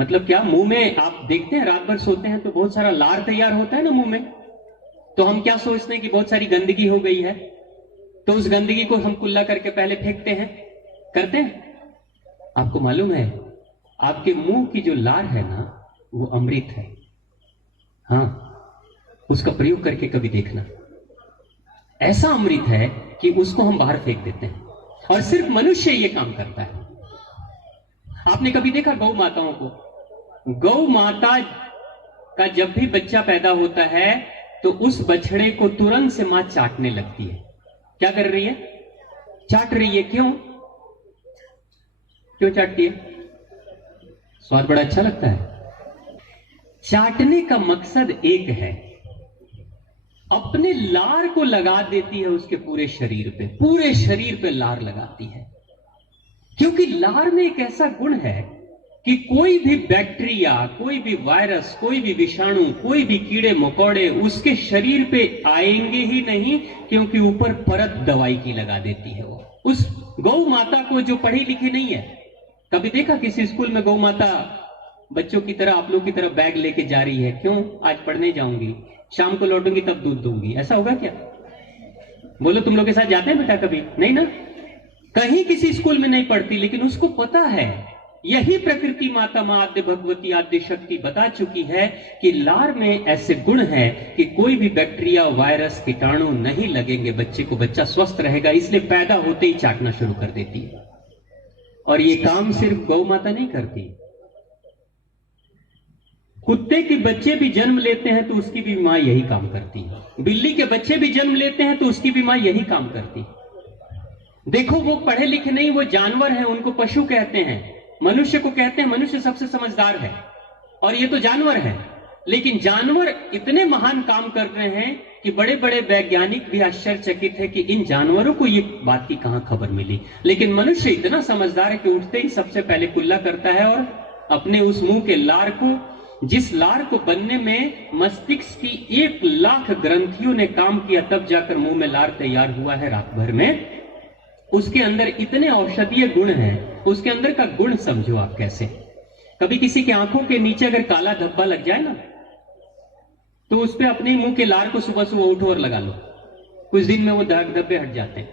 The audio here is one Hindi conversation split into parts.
मतलब क्या, मुंह में आप देखते हैं रात भर सोते हैं तो बहुत सारा लार तैयार होता है ना मुंह में, तो हम क्या सोचते हैं कि बहुत सारी गंदगी हो गई है, तो उस गंदगी को हम कुल्ला करके पहले फेंकते हैं, करते हैं। आपको मालूम है आपके मुंह की जो लार है ना वो अमृत है। हाँ, उसका प्रयोग करके कभी देखना, ऐसा अमृत है कि उसको हम बाहर फेंक देते हैं, और सिर्फ मनुष्य ये काम करता है। आपने कभी देखा गौ माताओं को? गौ माता का जब भी बच्चा पैदा होता है तो उस बछड़े को तुरंत से मां चाटने लगती है। क्या कर रही है? चाट रही है। क्यों क्यों चाटती है? स्वाद बड़ा अच्छा लगता है। चाटने का मकसद एक है, अपने लार को लगा देती है उसके पूरे शरीर पे लार लगाती है। क्योंकि लार में एक ऐसा गुण है कि कोई भी बैक्टीरिया, कोई भी वायरस, कोई भी विषाणु, कोई भी कीड़े मकोड़े उसके शरीर पे आएंगे ही नहीं, क्योंकि ऊपर परत दवाई की लगा देती है वो। उस गौ माता को जो पढ़ी लिखी नहीं है, कभी देखा किसी स्कूल में गौ माता बच्चों की तरह, आप लोग की तरह बैग लेके जा रही है? क्यों? आज पढ़ने जाऊंगी, शाम को लौटूंगी तब दूध दूंगी। ऐसा होगा क्या? बोलो, तुम लोग के साथ जाते हैं बेटा कभी? नहीं ना, कहीं किसी स्कूल में नहीं पढ़ती, लेकिन उसको पता है, यही प्रकृति माता मां आद्य भगवती आद्य शक्ति बता चुकी है कि लार में ऐसे गुण है कि कोई भी बैक्टीरिया, वायरस, कीटाणु नहीं लगेंगे बच्चे को, बच्चा स्वस्थ रहेगा। इसलिए पैदा होते ही चाटना शुरू कर देती है। और ये काम सिर्फ गौ माता नहीं करती, कुत्ते के बच्चे भी जन्म लेते हैं तो उसकी भी मां यही काम करती है। बिल्ली के बच्चे भी जन्म लेते हैं तो उसकी भी मां यही काम करती है। देखो, वो पढ़े लिखे नहीं, वो जानवर हैं, उनको पशु कहते हैं। मनुष्य को कहते हैं, मनुष्य सबसे समझदार है और ये तो जानवर है। लेकिन जानवर इतने महान काम कर रहे हैं कि बड़े बड़े वैज्ञानिक भी आश्चर्यचकित है कि इन जानवरों को ये बात की कहां खबर मिली। लेकिन मनुष्य इतना समझदार है कि उठते ही सबसे पहले कुल्ला करता है और अपने उस मुंह के लार को, जिस लार को बनने में मस्तिष्क की 1,00,000 ग्रंथियों ने काम किया, तब जाकर मुंह में लार तैयार हुआ है रात भर में। उसके अंदर इतने औषधीय गुण हैं, उसके अंदर का गुण समझो आप कैसे। कभी किसी की आंखों के नीचे अगर काला धब्बा लग जाए ना, तो उस पे अपने मुंह के लार को सुबह सुबह उठो और लगा लो, कुछ दिन में वो दाग धब्बे हट जाते हैं।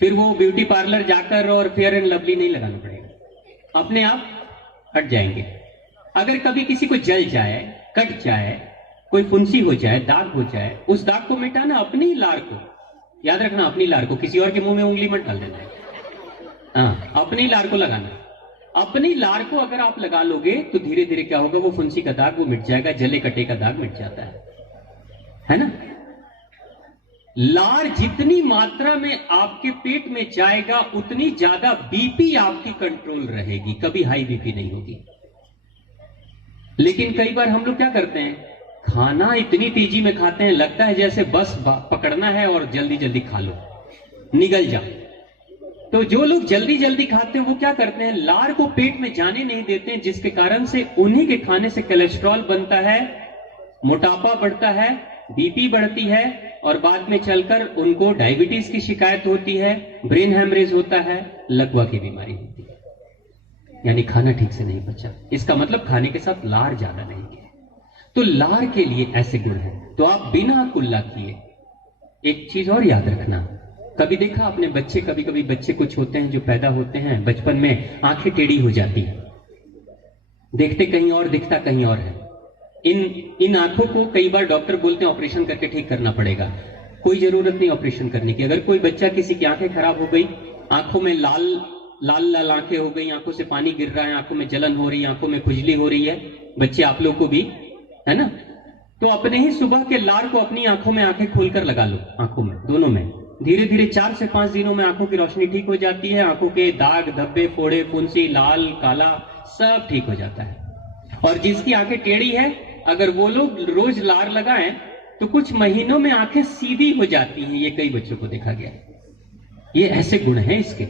फिर वो ब्यूटी पार्लर जाकर और फेयर एंड लवली नहीं लगाना पड़ेगा, अपने आप हट जाएंगे। अगर कभी किसी को जल जाए, कट जाए, कोई फुंसी हो जाए, दाग हो जाए, उस दाग को मिटाना अपनी लार को, याद रखना, अपनी लार को, किसी और के मुंह में उंगली मत डाल देना है। हाँ, अपनी लार को लगाना। अपनी लार को अगर आप लगा लोगे तो धीरे धीरे क्या होगा, वो फुंसी का दाग वो मिट जाएगा, जले कटे का दाग मिट जाता है ना। लार जितनी मात्रा में आपके पेट में जाएगा उतनी ज्यादा बीपी आपकी कंट्रोल रहेगी, कभी हाई बीपी नहीं होगी। लेकिन कई बार हम लोग क्या करते हैं, खाना इतनी तेजी में खाते हैं, लगता है जैसे बस पकड़ना है और जल्दी जल्दी खा लो, निगल जाओ। तो जो लोग जल्दी जल्दी खाते हैं वो क्या करते हैं, लार को पेट में जाने नहीं देते हैं, जिसके कारण से उन्हीं के खाने से कोलेस्ट्रॉल बनता है, मोटापा बढ़ता है, बीपी बढ़ती है, और बाद में चलकर उनको डायबिटीज की शिकायत होती है, ब्रेन हैमरेज होता है, लकवा की बीमारी होती है। यानी खाना ठीक से नहीं पचा, इसका मतलब खाने के साथ लार ज्यादा नहीं है। तो लार के लिए ऐसे गुण हैं। तो आप बिना कुल्ला किए, एक चीज और याद रखना, कभी देखा आपने बच्चे, कभी कभी बच्चे कुछ होते हैं जो पैदा होते हैं बचपन में आंखें टेढ़ी हो जाती हैं, देखते कहीं और, दिखता कहीं और है। इन आंखों को कई बार डॉक्टर बोलते हैं ऑपरेशन करके ठीक करना पड़ेगा। कोई जरूरत नहीं ऑपरेशन करने की। अगर कोई बच्चा, किसी की आंखें खराब हो गई, आंखों में लाल लाल आंखें हो गई, आंखों से पानी गिर रहा है, आंखों में जलन हो रही है, आंखों में खुजली हो रही है, बच्चे आप लोग को भी है ना, तो अपने ही सुबह के लार को अपनी आंखों में आंखें खोलकर लगा लो, आंखों में, दोनों में। धीरे धीरे 4 से 5 दिनों में आंखों की रोशनी ठीक हो जाती है, आंखों के दाग धब्बे, फोड़े, फुंसी, लाल काला सब ठीक हो जाता है। और जिसकी आंखें टेढ़ी है, अगर वो लोग रोज लार लगाएं तो कुछ महीनों में आंखें सीधी हो जाती हैं। ये कई बच्चों को देखा गया। ये ऐसे गुण हैं इसके।